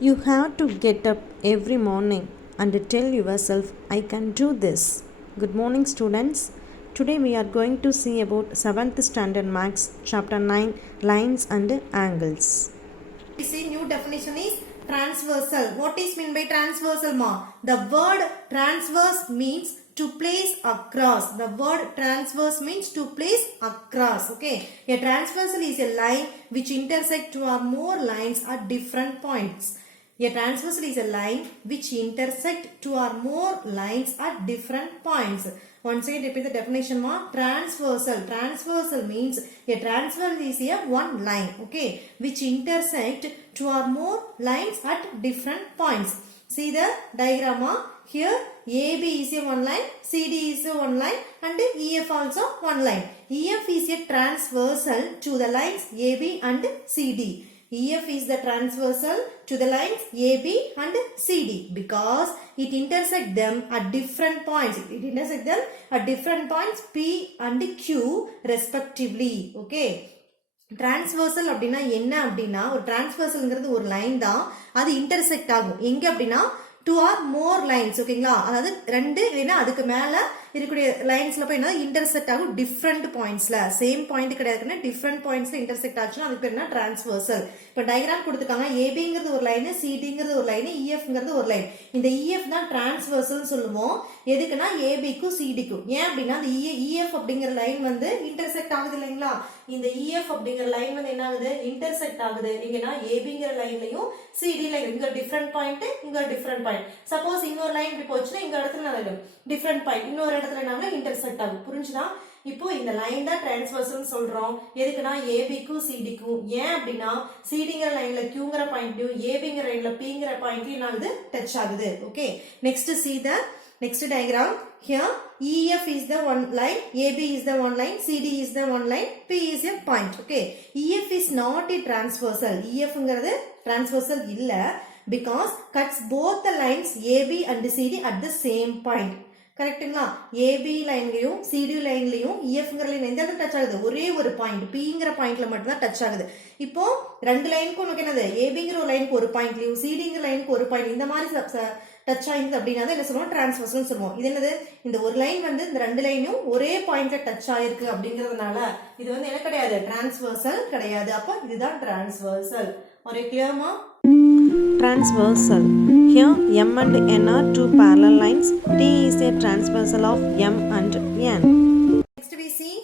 You have to get up every morning and tell yourself, I can do this. Good morning, students. Today we are going to see about 7th Standard Maths, Chapter 9, Lines and Angles. We see new definition is transversal. What is mean by transversal, ma? The word transverse means to place across. The word transverse means to place across. Okay. A transversal is a line which intersect two or more lines at different points. A transversal is a line which intersect two or more lines at different points. Once again repeat the definition, ma. Transversal. Transversal means a transversal is a one line, okay, which intersect two or more lines at different points. See the diagram, ma. Here AB is a one line, CD is a one line, and EF also one line. EF is a transversal to the lines AB and CD. EF is the transversal to the lines AB and CD because it intersects them at different points. It intersects them at different points P and Q respectively. Okay. Transversal அப்படினா என்ன அப்படினா ஒரு transversalங்கிறது ஒரு லைன் தான் அது intersect ஆகும் எங்க அப்படினா two or more lines ஓகேங்களா அதாவது ரெண்டு இல்லனா அதுக்கு மேல இருக்கக்கூடிய லைன்ஸ்ல போய் என்ன இன்டர்செக்ட் ஆகும் டிஃபரண்ட் பாயிண்ட்ஸ்ல சேம் பாயிண்ட் கிடையாதுன்னா டிஃபரண்ட் பாயிண்ட்ஸ்ல இன்டர்செக்ட் ஆச்சுன்னா அதுக்கு பேர் என்ன டிரான்ஸ்வர்சல் இப்போ டயகிராம் கொடுத்துட்டாங்க ஏபிங்கிறது ஒரு லைன் சிடிங்கிறது ஒரு லைன் இஎஃப்ங்கிறது ஒரு லைன் இந்த இஎஃப் தான் டிரான்ஸ்வர்சல் சொல்லுவோம் எதுக்குன்னா ஏபிக்கும் சிடிக்கும் ஏன் அப்படின்னா இந்த இஎஃப் அப்படிங்கிற லைன் வந்து இன்டர்செக்ட் ஆகுது இல்லைங்களா இந்த இஎஃப் அப்படிங்கிற லைன் வந்து என்ன ஆகுது இன்டர்செக்ட் ஆகுது இங்கன்னா ஏபிங்கிற லைன்லயும் சிடி லைன் இங்க டிஃபரண்ட் பாயிண்ட் இங்க டிஃபரண்ட் பாயிண்ட் சப்போஸ் இன்னொரு லைன் இப்படி போச்சுன்னா இங்க இடத்துல நான் டிஃபரண்ட் பாயிண்ட் இன்னொரு இடத்துல என்ன இன்டர்செக்ட் ஆகும் புரிஞ்சுதா இப்போ இந்த லைன் தான் டிரான்ஸ்வர்சல் சொல்றோம் எதுக்குன்னா ஏபிக்கும் சிடிக்கும் ஏன் அப்படின்னா சிடிங்கிற லைன்ல கியூங்கிற பாயிண்ட்லயும் ஏபிங்கிற லைன்ல பிங்கிற பாயிண்ட்லயும் நான் டச் ஆகுது okay next see the next diagram here EF is the one line AB is the one line CD is the one line P is a point okay EF is not a transversal EF ங்கிறது transversal இல்ல because cuts both the lines AB and CD at the same point கரெக்ட்டுங்களா ஏபி லைன்லயும் சிடி லைன்லயும் இஎஃப்ங்கிற லைன் எந்த இடத்துல டச் ஆகுது ஒரே ஒரு பாயிண்ட் பிங்கிற பாயிண்ட்ல மட்டும் தான் டச் ஆகுது இப்போ ரெண்டு லைனுக்கும் உனக்கு என்னது ஏபிங்கிற ஒரு லைனுக்கு ஒரு பாயிண்ட்லயும் சிடிங்கிற லைனுக்கு ஒரு பாயிண்ட் இந்த மாதிரி டச் ஆயிருந்தது அப்படின்னா என்ன சொல்லுவோம் டிரான்ஸ்வர்சல் சொல்லுவோம் இது என்னது இந்த ஒரு லைன் வந்து இந்த ரெண்டு லைனும் ஒரே பாயிண்ட்ல டச் ஆயிருக்கு அப்படிங்கறதுனால இது வந்து என்ன கிடையாது டிரான்ஸ்வர்சல் கிடையாது அப்ப இதுதான் டிரான்ஸ்வர்சல் ஒரு கிளியர்மா Transversal. Here M and N are two parallel lines. T is a transversal of M and N. Next we see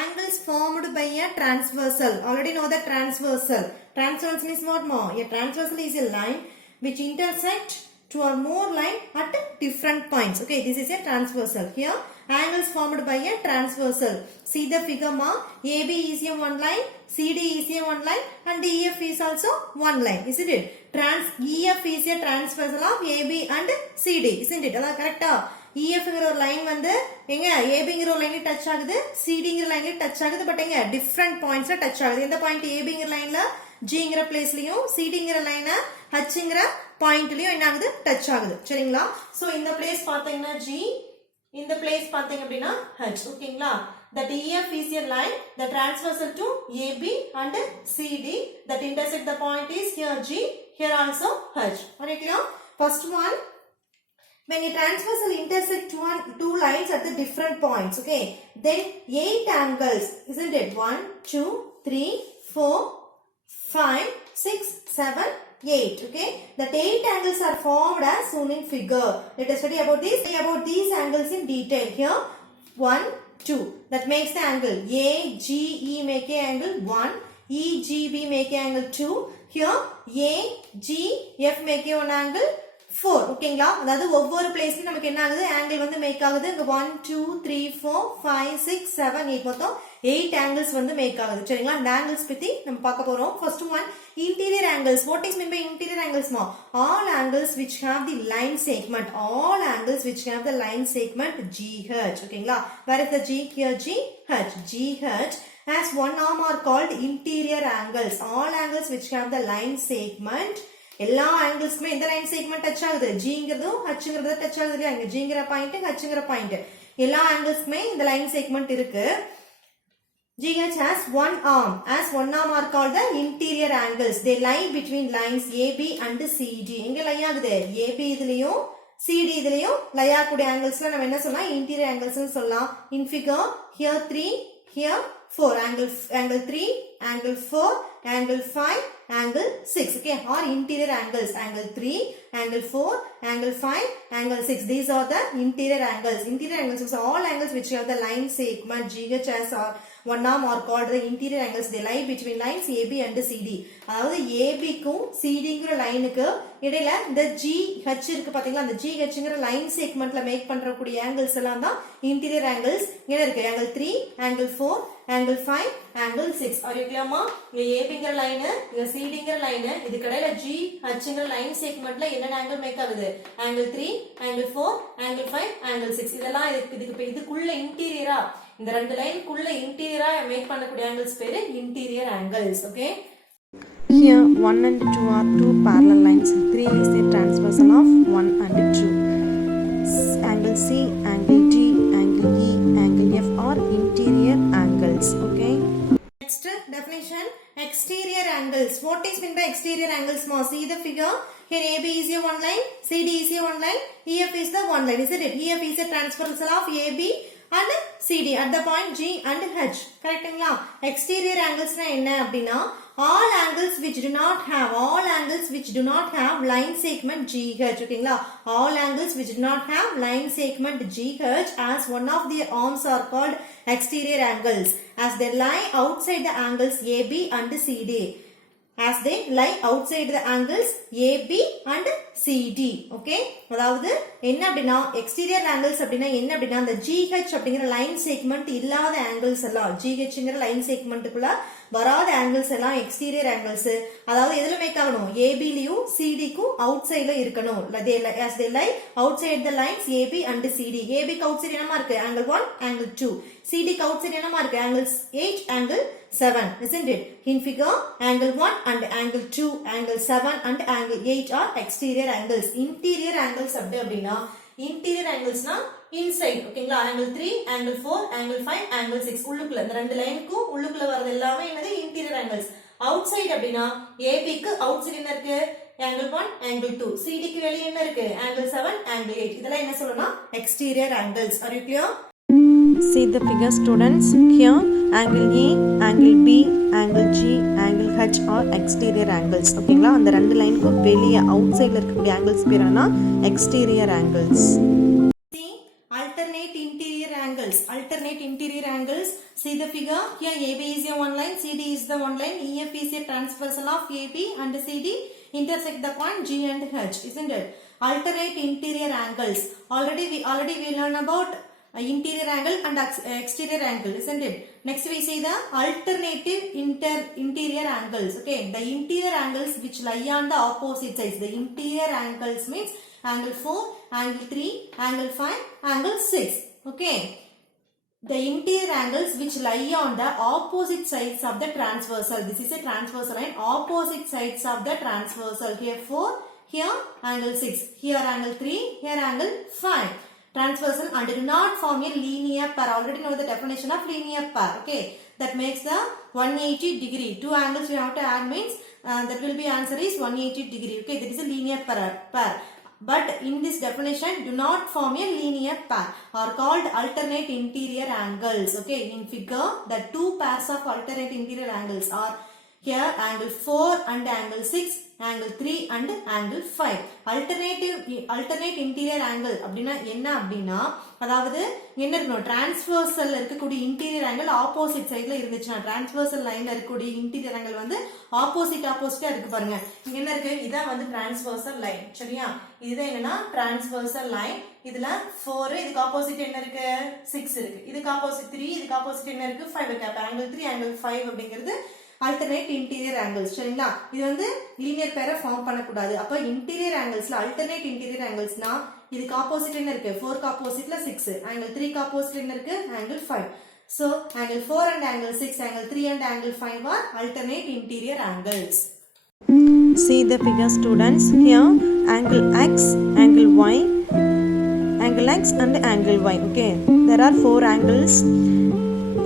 angles formed by a transversal. Already know the transversal. Transversal is what more? A transversal is a line which intersect two or more line at different points. Okay, this is a transversal. Here angles formed by a transversal. See the figure ma. AB is a one line, CD is a one line and EF is also one line. Isn't it? EF is a transversal of AB and CD. Isn't it? That's correct. EF ங்கிற ஒரு லைன் வந்து எங்க AB ங்கிற ஒரு லைன்ல டச் ஆகுது CD ங்கிற லைன்ல டச் ஆகுது பட் எங்க டிஃபரண்ட் பாயிண்ட்ஸ்ல டச் ஆகுது எந்த பாயிண்ட் AB ங்கிற லைன்ல G ங்கிற பிளேஸ்லயும் CD ங்கிற லைன்ல H ங்கிற பாயிண்ட்லயும் என்ன ஆகுது டச் ஆகுது சரிங்களா சோ இந்த பிளேஸ் பாத்தீங்கன்னா G இந்த பிளேஸ் பாத்தீங்க அப்படினா H ஓகேங்களா that EF is a line that transversal to AB and CD that intersect the point is here G here also H okay clear first one when a transversal intersect two lines at the different points okay then 8 angles isn't it 1 2 3 4 5 6 7 8 okay that 8 angles are formed as shown in figure let us study about these angles in detail here 1 2 that makes the angle AGE make a angle 1 EGB make a angle 2 here AGF make a one angle 4 ஓகேங்களா அதாவது ஒவ்வொரு பிளேஸ்லயும் நமக்கு என்ன ஆகுது ஆங்கிள் வந்து மேக் ஆகுது இங்க 1 2 3 4 5 6 7 8 மொத்தம் 8 angles வந்து மேக் ஆகுது சரிங்களா இந்த angles பத்தி நம்ம பார்க்க போறோம் first one interior angles what is meant by interior angles ma all angles which have the line segment all angles which have the line segment GH ஓகேங்களா where is the G here GH as one arm are called interior angles all angles which have the line segment எல்லா ஆங்கிள்ஸ்க்குமே எந்த line segment touch ஆகுது ஜிங்கிறதும் ஹச்ங்கிறது டச் ஆகுது இல்லையா இங்க ஜிங்கிற பாயிண்ட் ஹச்ங்கிற பாயிண்ட் எல்லா ஆங்கிள்ஸ்க்குமே இந்த லைன் செக்மெண்ட் இருக்கு GH has one arm. As one arm are called the interior angles. They lie between lines AB and CD. எங்க lie ஆகுது? AB இதுலயும் CD இதுலயும் lie ஆகக்கூடிய angles நம்ம என்ன சொல்லலாம்? Interior angles சொல்லலாம். In figure, here 3, here 4. Angle 3, angle 4, angle 5, angle 6. Okay, or interior angles. Angle 3, angle 4, angle 5, angle 6. These are the interior angles. Interior angles is all angles which have the line segment GH as or one arm are called the interior angles. They lie between lines AB and CD. அதாவது AB க்கும் CD ங்கிற லைனுக்கு இடையில இந்த GH இருக்கு பாத்தீங்களா, அந்த GH ங்கிற லைன் செக்மெண்ட்ல மேக் பண்றக்கூடிய ஆங்கிள்ஸ் எல்லாம் தான் இன்டீரியர் ஆங்கிள்ஸ். இங்க இருக்கு angle 3, angle 4, angle 5, angle 6. அறியலாமா? இங்க AB ங்கிற லைன், இங்க CD ங்கிற லைன், இதுக்கு இடையில GH ங்கிற லைன் செக்மெண்ட்ல என்ன ஆங்கிள் மேக் ஆகுது? angle 3, angle 4, angle 5, angle 6. இதெல்லாம் இதுக்குள்ள இன்டீரியரா, இந்த ரெண்டு லைனுக்குள்ள இன்டீரியரா மேக் பண்ணக்கூடிய ஆங்கிள்ஸ் பேரு இன்டீரியர் ஆங்கிள்ஸ். ஓகே, Here 1 and 2 are two parallel lines. 3 is the transversal of 1 and 2. Angle C, angle D, angle E, angle F are interior angles. Okay. next definition, exterior angles. What is meant by exterior angles? See the figure. Here AB is a one line, CD is a one line, EF is the one line, isn't it? EF is a transversal of AB and CD at the point G and H. Correctங்களா? exterior angles na enna அப்படினா all angles which do not have line segment GH. ஓகேங்களா? all angles which do not have line segment GH as one of their arms are called exterior angles as they lie outside the angles AB and CD. As they lie outside the angles AB and CD. Okay, அதாவது என்ன அப்படினா exterior angles அப்படினா என்ன அப்படினா அந்த GH அப்படிங்கற line segment இல்லாத angles எல்லாம், GHங்கற லைன் செக்மெண்ட்க்குள்ள வராத angles எல்லாம் exterior angles. அதாவது எதுல மேக் ஆகணும்? AB லயும் CD க்கும் அவுட்சைட்ல இருக்கணும். as they lie outside the lines AB and CD. AB க்கு அவுட்சைட் என்னமா இருக்கு? angle 1, angle 2. CD க்கு அவுட்சைட் என்னமா இருக்கு? angle 8, angle 7, isn't it? In figure, angle 1 and angle 2, angle 7 and angle 8 are exterior angles. Interior angles அப்படினா interior angles na inside. ஓகேங்களா? angle 3, angle 4, angle 5, angle 6. உள்ளுக்குள்ள இந்த ரெண்டு லைனுக்கு உள்ளுக்குள்ள வரது எல்லாமே என்னது? interior angles. outside அப்படினா AB க்கு outside என்ன இருக்கு? angle 1, angle 2. CD க்கு வெளிய என்ன இருக்கு? angle 7, angle 8. இதெல்லாம் என்ன சொல்லலாம்? exterior angles. Are you clear? See the figure, students. Here angle E, angle B, angle G, angle H are exterior angles. ஓகேங்களா? அந்த ரெண்டு லைனுக்கு வெளிய அவுட்சைட்ல இருக்கக்கூடிய angles பேர் என்ன? exterior angles. See alternate interior angles. Alternate interior angles. See the figure. Here AB is a one line, CD is the one line, EF is a transversal of AB and CD intersect the point G and H, isn't it? Alternate interior angles. Already we learned about interior angle and exterior angle, isn't it? Next we see the alternative interior angles. Okay, the interior angles which lie on the opposite sides. The interior angles means angle 4, angle 3, angle 5, angle 6. Okay, the interior angles which lie on the opposite sides of the transversal. This is a transversal line. Opposite sides of the transversal. Here 4, here angle 6, here angle 3, here angle 5. Transversal and do not form a linear pair. Already know the definition of linear pair. Okay, that makes the 180 degree. Two angles you have to add means that will be answer is 180 degree. Okay, that is a linear pair. But in this definition, do not form a linear pair. Are called alternate interior angles. Okay, in figure, the two pairs of alternate interior angles are here angle 4 and angle 6, angle 3 and angle 5. Alternate interior angle அப்படினா என்ன அப்படினா அதாவது என்ன இருக்கணும்? டிரான்ஸ்வர்சல்ல இருக்கக்கூடிய interior angle opposite சைடுல இருந்துச்சுனா டிரான்ஸ்வர்சல் லைன்ல இருக்கக்கூடிய இன்டீரியர் ஆங்கிள் வந்து ஆப்போசிட்டா இருக்கு பாருங்க. இங்க என்ன இருக்கு? இதான் வந்து டிரான்ஸ்வர்சல் லைன். சரியா? இதுதான் என்னன்னா டிரான்ஸ்வர்சல் லைன். இதுல 4, இதுக்கு ஆப்போசிட் என்ன இருக்கு? 6 இருக்கு. இதுக்கு ஆப்போசிட் 3, இதுக்கு ஆப்போசிட் என்ன இருக்கு? 5 இருக்கு. அப்ப angle 3, angle 5 அப்படிங்கிறது alternate interior angles. சரிங்களா? இது வந்து linear pair ஃபார்ம் பண்ணக்கூடாது. அப்ப interior anglesல alternate interior anglesனா இதுக்கு ஆப்போசிட் என்ன இருக்கு? 4 க்கு ஆப்போசிட்ல 6, angle 3 க்கு ஆப்போசிட் என்ன இருக்கு? angle 5. So angle 4 and angle 6, angle 3 and angle 5 are alternate interior angles. See the figure, students. Here angle X, angle Y, angle X and angle Y. Okay, there are 4 angles.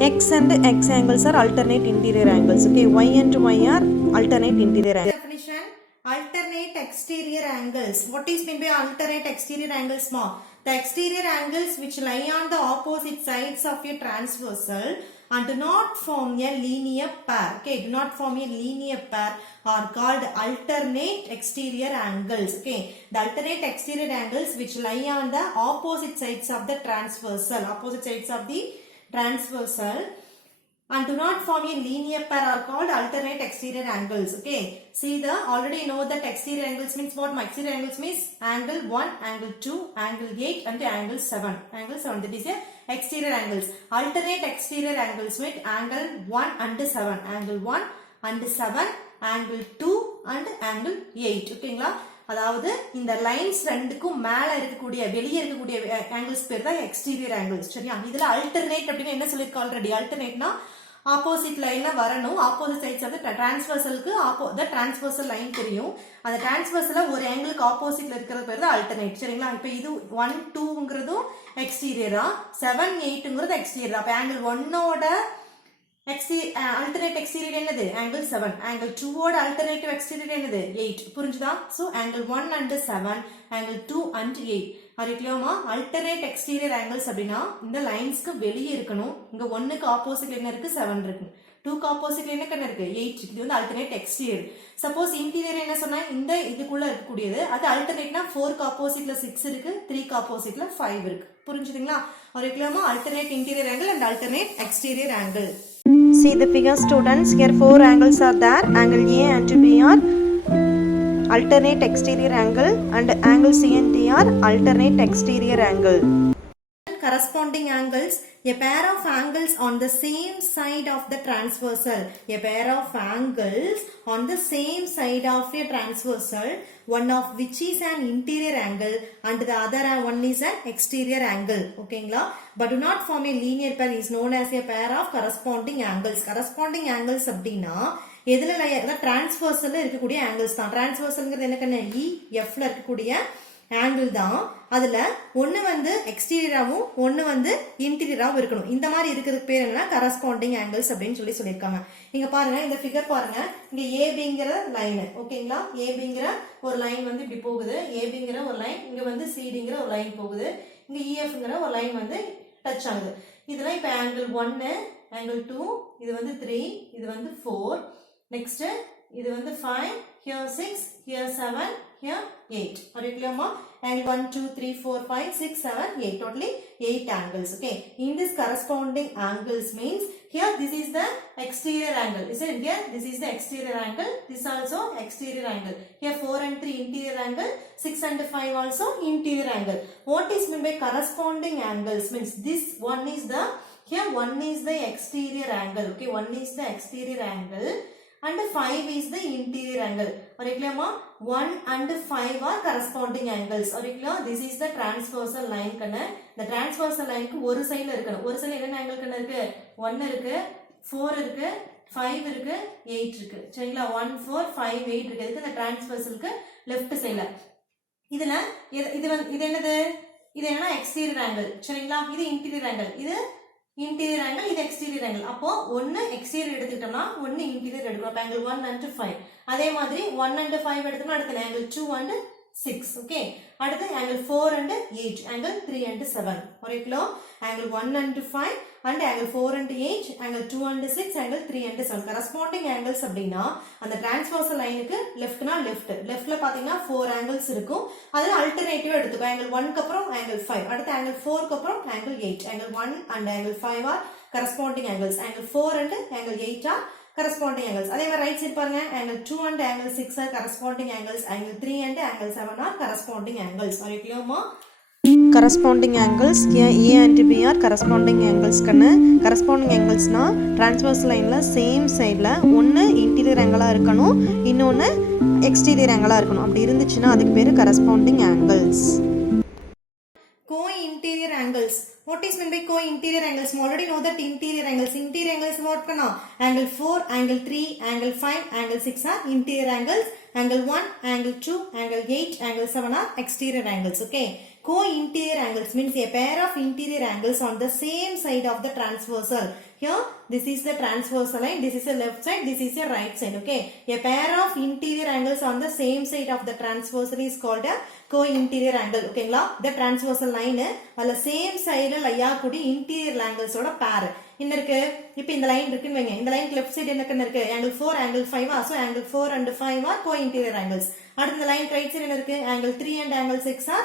X and X angles are alternate interior angles. Okay, Y and Y are alternate interior angles. Definition: alternate exterior angles. What is meant by alternate exterior angles? The exterior angles which lie on the opposite sides of a transversal and do not form a linear pair. Okay, do not form a linear pair are called alternate exterior angles. Okay, the alternate exterior angles which lie on the opposite sides of the transversal, and do not form a linear pair are called alternate exterior angles. Okay, see, the already know that exterior angles means what? Exterior angles means angle 1, angle 2, angle 8 and angle 7. That is a exterior angles. Alternate exterior angles mean angle 1 and 7, angle 1 and 7, angle 2 and angle 8. ஓகேங்களா? அதாவது இந்த லைன்ஸ் ரெண்டுக்கும் மேல இருக்கக்கூடிய வெளியே இருக்கக்கூடிய ஆங்கிள்ஸ் பேர் தான் எக்ஸ்டீரியர் ஆங்கிள்ஸ். சரியா? இதுல அல்டர்னேட் அப்படின்னு என்ன சொல்லிருக்கோம் ஆல்ரெடி? அல்டர்னேட்னா ஆப்போசிட் லைன்ல வரணும். ஆப்போசிட் சைட்ஸ் வந்து டிரான்ஸ்வர்சலுக்கு டிரான்ஸ்வர்சல் லைன் தெரியும். அந்த டிரான்ஸ்வர்சல்ல ஒரு ஆங்கிளுக்கு ஆப்போசிட்ல இருக்கிறது பேர் தான் அல்டர்னேட். சரிங்களா? இப்போ இது 1 2ங்கிறதும் எக்ஸ்டீரியரா, 7 8ங்கிறது எக்ஸ்டீரியர். அப்ப ஆங்கிள் 1ஓட alternate exterior என்னது? angle 7. angle 2 ஓட alternative exterior என்னது? 8. புரிஞ்சுதா? so angle 1 and 7, angle 2 and 8. அறிக்கலாமா? alternate exterior angles அப்படினா இந்த லைன்ஸ்க்கு வெளியே இருக்கணும். இங்க 1க்கு ஆப்போசிட்ல என்ன இருக்கு? 7 இருக்கு. 2க்கு ஆப்போசிட்ல என்ன இருக்கு? 8 இருக்கு. இது வந்து alternate exterior. சப்போஸ் இன்டீரியர் என்ன சொன்னா இந்த இதுக்குள்ள இருக்கக்கூடியது. அது alternate-னா 4க்கு ஆப்போசிட்ல 6 இருக்கு, 3க்கு ஆப்போசிட்ல 5 இருக்கு. புரிஞ்சுதுங்களா? அறிக்கலாமா? alternate interior angle and alternate exterior angle. See the figure, students. Here 4 angles are there. Angle A and B are alternate exterior angle and angle C and D are alternate exterior angle. Corresponding angles, a pair of angles on the same side of the transversal. A pair of angles on the same side of a transversal, one of which is an interior angle and the other one is an exterior angle. Okay, but do not form a linear pair is known as a pair of corresponding angles. Corresponding angles அப்படினா எதுல டிரான்ஸ்வர்சல்ல இருக்கக்கூடிய angles தான். டிரான்ஸ்வர்சல்ங்கிறது என்ன? E F ல இருக்கக்கூடிய ஆங்கிள் தான். அதுல ஒன்னு வந்து எக்ஸ்டீரியராவும் ஒன்னு வந்து இன்டீரியராவும் இருக்கணும். இந்த மாதிரி இருக்கிறதுக்கு பேர் என்ன? கரஸ்பாண்டிங் ஆங்கிள்ஸ் அப்படின்னு சொல்லியிருக்காங்க. இங்க பாருங்க, இந்த ஃபிகர் பாருங்க. இங்க ஏபிங்கிற லைன். ஓகேங்களா? ஏபிங்கிற ஒரு லைன் வந்து இப்படி போகுது. ஏபிங்கிற ஒரு லைன், இங்க வந்து சிடிங்கிற ஒரு லைன் போகுது. இங்க இஎஃப்ங்கிற ஒரு லைன் வந்து டச் ஆகுது. இதெல்லாம் இப்ப ஆங்கிள் 1, ஆங்கிள் 2, இது வந்து 3, இது வந்து 4, நெக்ஸ்ட் இது வந்து 5, here 6, here 7, here 8. Are you clear, ma? Angle 1, 2, 3, 4, 5, 6, 7, 8. Totally 8 angles. Okay. In this corresponding angles means here this is the exterior angle. Is it here? This is the exterior angle. This also exterior angle. Here 4 and 3 interior angle. 6 and 5 also interior angle. What is meant by corresponding angles? Means this one is the, here one is the exterior angle. Okay. One is the exterior angle. And 5 is the interior angle. Orikla 1 and 5 are corresponding angles. Orikla, this is the transversal line kanna. The transversal line ku oru side la irukku. Oru side enna angle kanna irukku? 1 irukku, 4 irukku, 5 irukku, 8 irukku. சரிங்களா? 1 4 5 8 இருக்கு. இதுக்கு இந்த transversalக்கு left sideல. இதுல இது என்னது? இது என்ன? exterior angle. சரிங்களா? இது interior angle. இது interior angle, இது exterior angle. அப்போ ஒன்னு exterior எடுத்துக்கிட்டோம்னா ஒன்னு interior எடுக்கணும். angle 1 and 5. அதே மாதிரி 1 and 5 எடுத்தோம்னா அடுத்து angle 2 and 6. Okay. அடுத்து angle 4 and 8, angle 3 and 7. ஒரேக்குள்ள angle 1 and 5 and angle 4 and 8, angle 2 and 6, angle 3 and 7. corresponding angles அப்படினா அந்த transversal lineக்கு leftனா leftல பாத்தீங்கன்னா 4 angles இருக்கும். அதுல alternative எடுத்துக்கோ. angle 1 க்கு அப்புறம் angle 5, அடுத்து angle 4 க்கு அப்புறம் angle 8. angle 1 and angle 5 are corresponding angles. angle 4 and angle 8 are corresponding angles. அதே மாதிரி ரைட் சைடு பாருங்க, angle 2 and angle 6 are corresponding angles. angle 3 and angle 7 are corresponding angles. Are you clear, ma? Corresponding angles, here A and B are corresponding angles kanna. Corresponding angles na transverse line la same side la ஒன்னு interior angle இருக்கணும், இன்னொன்னு exterior angle இருக்கணும். அப்படி இருந்துச்சுன்னா அதுக்கு பேரு corresponding angles. Co-interior angles. What is meant by co-interior angles? We already know that interior angles. Interior angles what panna? Angle 4, angle 3, angle 5, angle 6 are interior angles. Angle 1, angle 2, angle 8, angle 7 are exterior angles. Okay. Co-interior angles means a pair of interior angles on the same side of the transversal. Here, this is the transversal line, this is the left side, this is the right side, okay. A pair of interior angles on the same side of the transversal is called a co-interior angle, okay. The transversal line, the same side லையா கூடி interior angles ஓட pair. என்ன இருக்கு இப்போ இந்த லைன் இருக்குன்னு வைங்க இந்த லைனுக்கு லெஃப்ட் சைடு என்ன இருக்கு angle 4 angle 5 so angle 4 and 5 are co-interior angles. அடுத்த லைன் ரைட் சைடு என்ன இருக்கு angle 3 and angle 6 are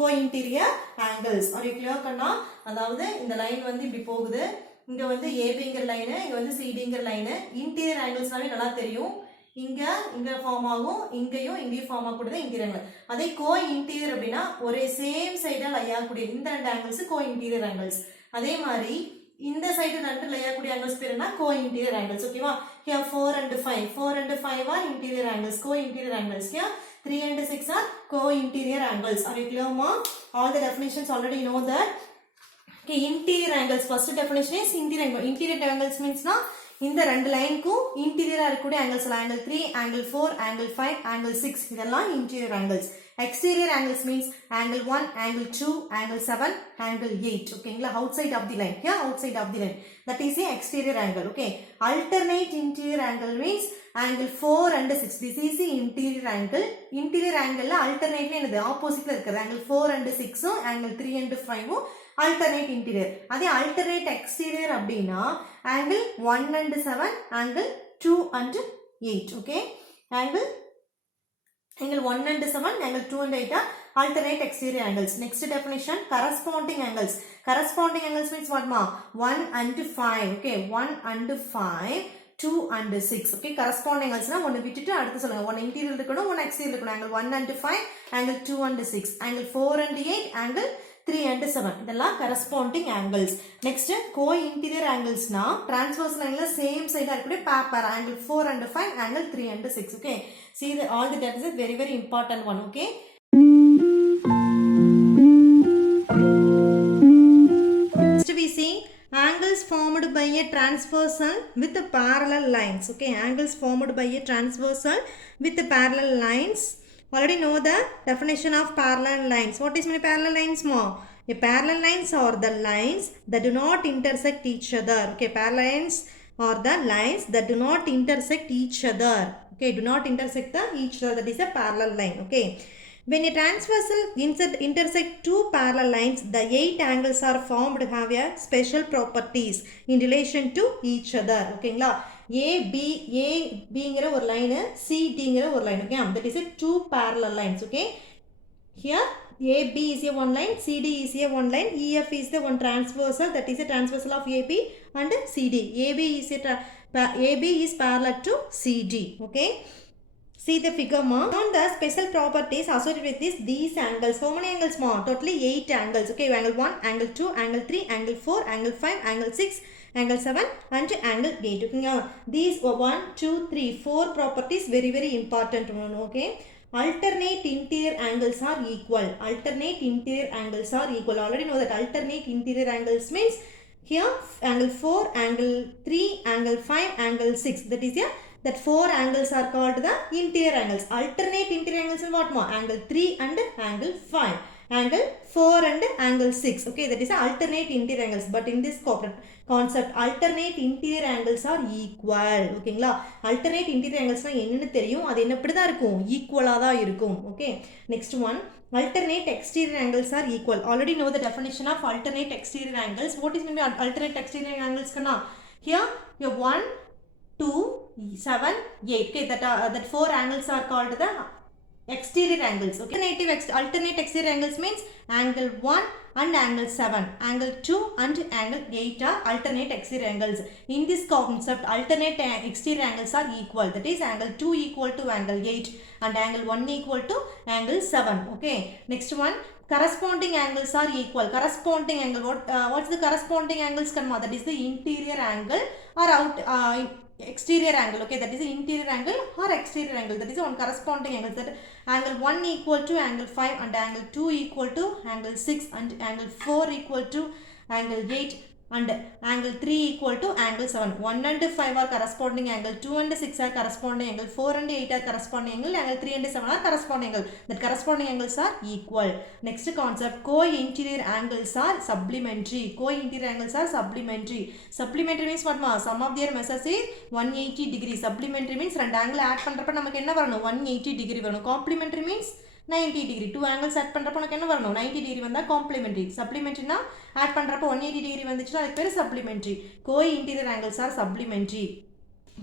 co-interior angles. are you clear கண்ணா? அதாவது இந்த லைன் வந்து இப்படி போகுது, இங்க வந்து ABங்கிற லைன், இங்க வந்து CDங்கிற லைன். இன்டீரியர் ஆங்கிள்ஸ்னாவே நல்லா தெரியும், இங்க ஃபார்ம் ஆகும், இங்கேயும் ஃபார்ம் ஆகக்கூடியது இன்டீரியர் ஆங்கிள். அதே கோ இன்டீரியர் அப்படின்னா ஒரே சேம் சைடா லையாகக்கூடிய இந்த ரெண்டு ஆங்கிள்ஸ் கோ இன்டீரியர் ஆங்கிள்ஸ். அதே மாதிரி இந்த சைடு ரெண்டு லையாகக்கூடிய ஆங்கிள்ஸ் பேர் என்ன? கோ இன்டீரியர் ஆங்கிள்ஸ். ஓகேவா? here 4 and 5 are interior angles, co interior angles. here 3 and 6 are co interior angles. are you clear ma? All the definitions already know that. Okay, interior angles, first definition is interior angle. Interior angles means na இந்த ரெண்டு லைனுக்கும் இன்டீரியரா இருக்கக்கூடிய angles angle 3, angle 4, angle 5, angle 6 இதெல்லாம் interior angles. Exterior angles means angle 1, angle 2, angle 7, angle 8. ஓகேங்களா? outside of the line. here outside of the line. That is a exterior angle. Okay. Alternate interior angle means angle 4 and 6. This is the interior angle. Interior angle alternate என்னது? opposite இருக்குது. angle 4 and 6 angle 3 and 5 alternate interior. அதே alternate exterior அப்படின்னா angle 1 and 7, angle 2 and 8. okay. angle 1 and 7, angle 2 and 8 are alternate exterior angles. Next definition, corresponding angles. Corresponding angles means what ma? 1 and 5. Okay, 1 and 5, 2 and 6. Okay, corresponding angles na one விட்டுட்டு அடுத்து சொல்லுங்க. one interior இருக்கணும், one exterior இருக்கணும். angle 1 and 5, angle 2 and 6, angle 4 and 8, angle 3 and 7. இதெல்லாம் corresponding angles. Next, co-interior angles na transversal angle same side இருக்கக்கூடிய pair angle 4 and 5, angle 3 and 6. Okay, see the all the details is very important one. Okay. Next we see angles formed by a transversal with a parallel lines. Okay, angles formed by a transversal with a parallel lines. Already know the definition of parallel lines. What is mean parallel lines more? A parallel lines are the lines that do not intersect each other. Okay, parallel lines are the lines that do not intersect each other. Okay, do not intersect each other. That is a parallel line. Okay. When a transversal intersect two parallel lines, the 8 angles are formed to have a special properties in relation to each other. Okay, ABங்கிற ஒரு லைன், CDங்கிற ஒரு line. Okay, that is a two parallel lines. Okay, here AB is a one line, CD is a one line, EF is the one transversal, that is a transversal of AB and CD. AB is parallel to CD. Okay. See the figure ma. On the special properties associated with these angles. How many angles ma? Totally 8 angles. Okay, angle 1, angle 2, angle 3, angle 4, angle 5, angle 6, angle 7 and angle 8. Okay, these 1, 2, 3, 4 properties very important one. Okay. Alternate interior angles are equal. Alternate interior angles are equal. Already know that alternate interior angles means here angle 4, angle 3, angle 5, angle 6. That is a that 4 angles are called the interior angles. Alternate interior angles are what more? Angle 3 and angle 5. Angle 4 and angle 6. Okay, that is alternate interior angles. But in this concept, alternate interior angles are equal. Okay, alternate interior angles na என்னன்னு தெரியும், அது என்ன இப்படி தான் இருக்கும், ஈக்குவலா தான் இருக்கும். Okay, next one, alternate exterior angles are equal. Already know the definition of alternate exterior angles. What is mean by alternate exterior angles kana? Here you have 1, 2, 7, 8. Okay, that 4 angles are called the exterior angles. Okay, alternate exterior angles means angle 1 and angle 7, angle 2 and angle 8 are alternate exterior angles. In this concept, alternate exterior angles are equal. That is angle 2 equal to angle 8 and angle 1 equal to angle 7. Okay, next one, corresponding angles are equal. Corresponding angle, what's the corresponding angles? That is the interior angle or exterior angle. Okay, that is the interior angle or exterior angle. That is one corresponding angle. That angle 1 equal to angle 5 and angle 2 equal to angle 6 and angle 4 equal to angle 8 and angle 3 equal to angle 7. 1 and 5 are corresponding angle, 2 and 6 are corresponding angle, 4 and 8 are corresponding angle, angle 3 and 7 are corresponding angle. That corresponding angles are equal. Next concept, co-interior angles are supplementary. Co-interior angles are supplementary. Supplementary means what ma? Sum of their measures is 180 degree. Supplementary means ரெண்டு angle add பண்றப்ப நமக்கு என்ன வரணும்? 180 degree வரணும். Complementary means 90 degree. Two angles add பண்றப்ப உனக்கு என்ன வரணும்? 90 degree வந்தா complementary. Supplementary னா add பண்றப்ப 180 degree வந்துச்சுன்னா அதுக்கு பேரு supplementary. Co-interior angles are supplementary.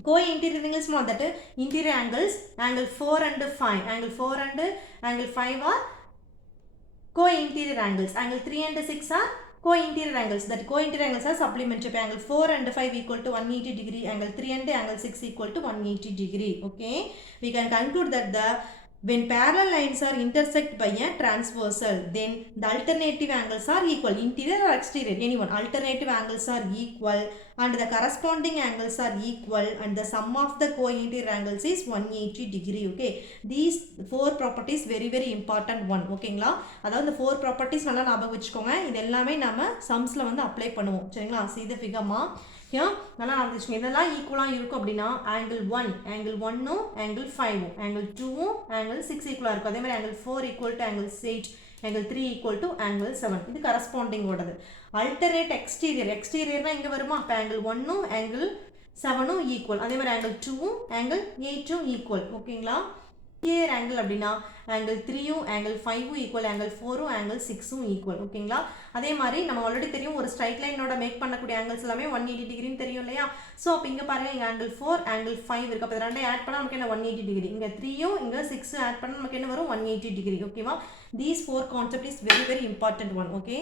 Co-interior angles mean that interior angles, angle 4 and 5. Angle 4 and angle 5 are co-interior angles. Angle 3 and 6 are co-interior angles. That co-interior angles are supplementary. Angle 4 and 5 equal to 180 degree. Angle 3 and angle 6 equal to 180 degree. Okay. We can conclude that when parallel lines are intersect by a transversal, then the alternative angles are equal. Interior or exterior, anyone. Alternative angles are equal and the corresponding angles are equal and the sum of the co-interior angles is 180 degree. Okay. These four properties very important one. ஓகேங்களா? அதாவது இந்த four properties நல்லா ஞாபகம் வச்சுக்கோங்க. இது எல்லாமே நாம sumsல வந்து அப்ளை பண்ணுவோம். சரிங்களா? See the figure ma. நல்லா ஞாபகம் வச்சுக்கோங்க. இதெல்லாம் ஈக்குவலாக இருக்கும் அப்படின்னா angle 1, angle 1 angle 5, angle 2, angle 6 ஈக்குவலாக இருக்கும். அதே மாதிரி angle 4 equal to angle 8, angle 3 equal to angle 7. இது கரஸ்பாண்டிங் ஓடது. alternate exterior, exteriorனா இங்கே வருமா? அப்போ angle 1 angle 7 ஈக்குவல். அதே மாதிரி angle 2 angle 8 ஈக்குவல். ஓகேங்களா? Here angle அப்படின்னா angle 3 angle 5 equal, angle 4 angle 6 equal. ஓகேங்களா? அதே மாதிரி நம்ம ஆல்ரெடி தெரியும் ஒரு ஸ்ட்ரைட் லைனோட மேக் பண்ணக்கூடிய ஆங்கிள்ஸ் எல்லாமே 180 டிகிரின்னு தெரியும் இல்லையா? ஸோ அப்போ இங்கே பாருங்க இங்கே angle 4 angle 5 இருக்கு. அப்போ ரெண்டே ஆட் பண்ணால் நமக்கு என்ன 180 டிகிரி. இங்கே 3யும் இங்கே 6 ஆட் பண்ணால் நமக்கு என்ன வரும் 180 டிகிரி. ஓகேவா? These four concept is very important one. Okay.